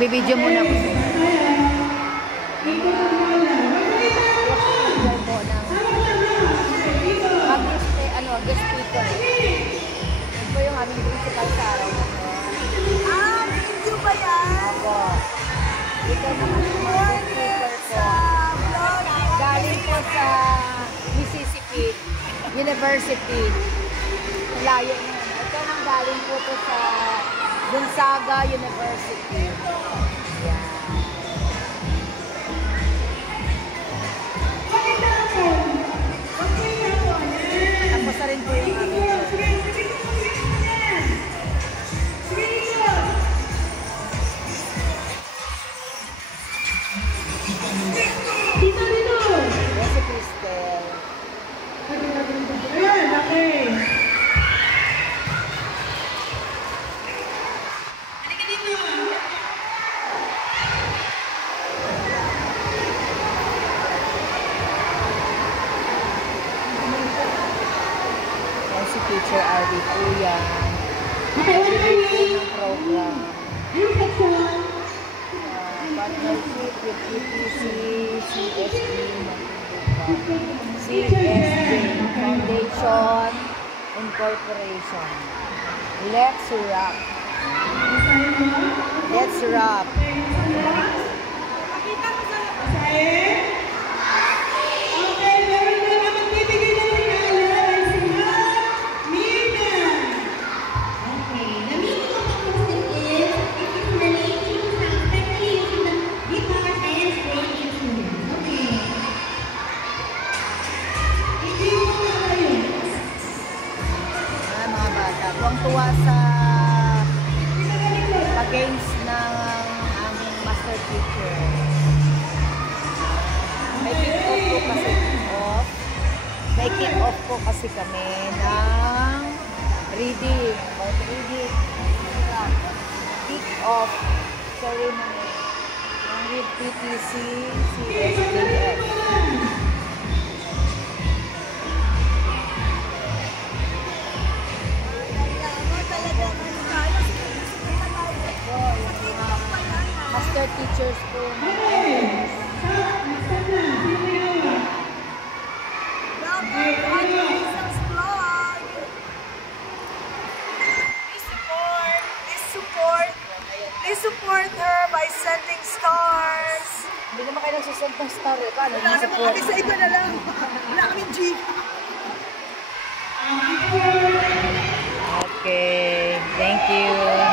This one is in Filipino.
Magbibideo muna po. Guest speaker. Ito po yung aming principal sa araw na ito. Video ba yan? Ako. Ito naman yung mga guest speaker ko. Galing po sa Mississippi University. Layo na. Ito nang galing po to sa Gonzaga University. Yan. Tapos na rin po yung Yes, si Cristel. Si Teacher RD po yan. Nag-review po ng program. Partnership with UPC, CSD, CSD Foundation Incorporation. Let's rock. Let's rock. Tuwa sa pag-games ng aming master teacher. May kick-off po kasi kami ng reading. Kick-off ceremony ng PTC CSDF. Master teachers po. Please support her by sending stars. Hindi naman kayo nagsusend ng star. Paano wala naman kami sa ito na lang. Wala kaming G. Okay. Thank you.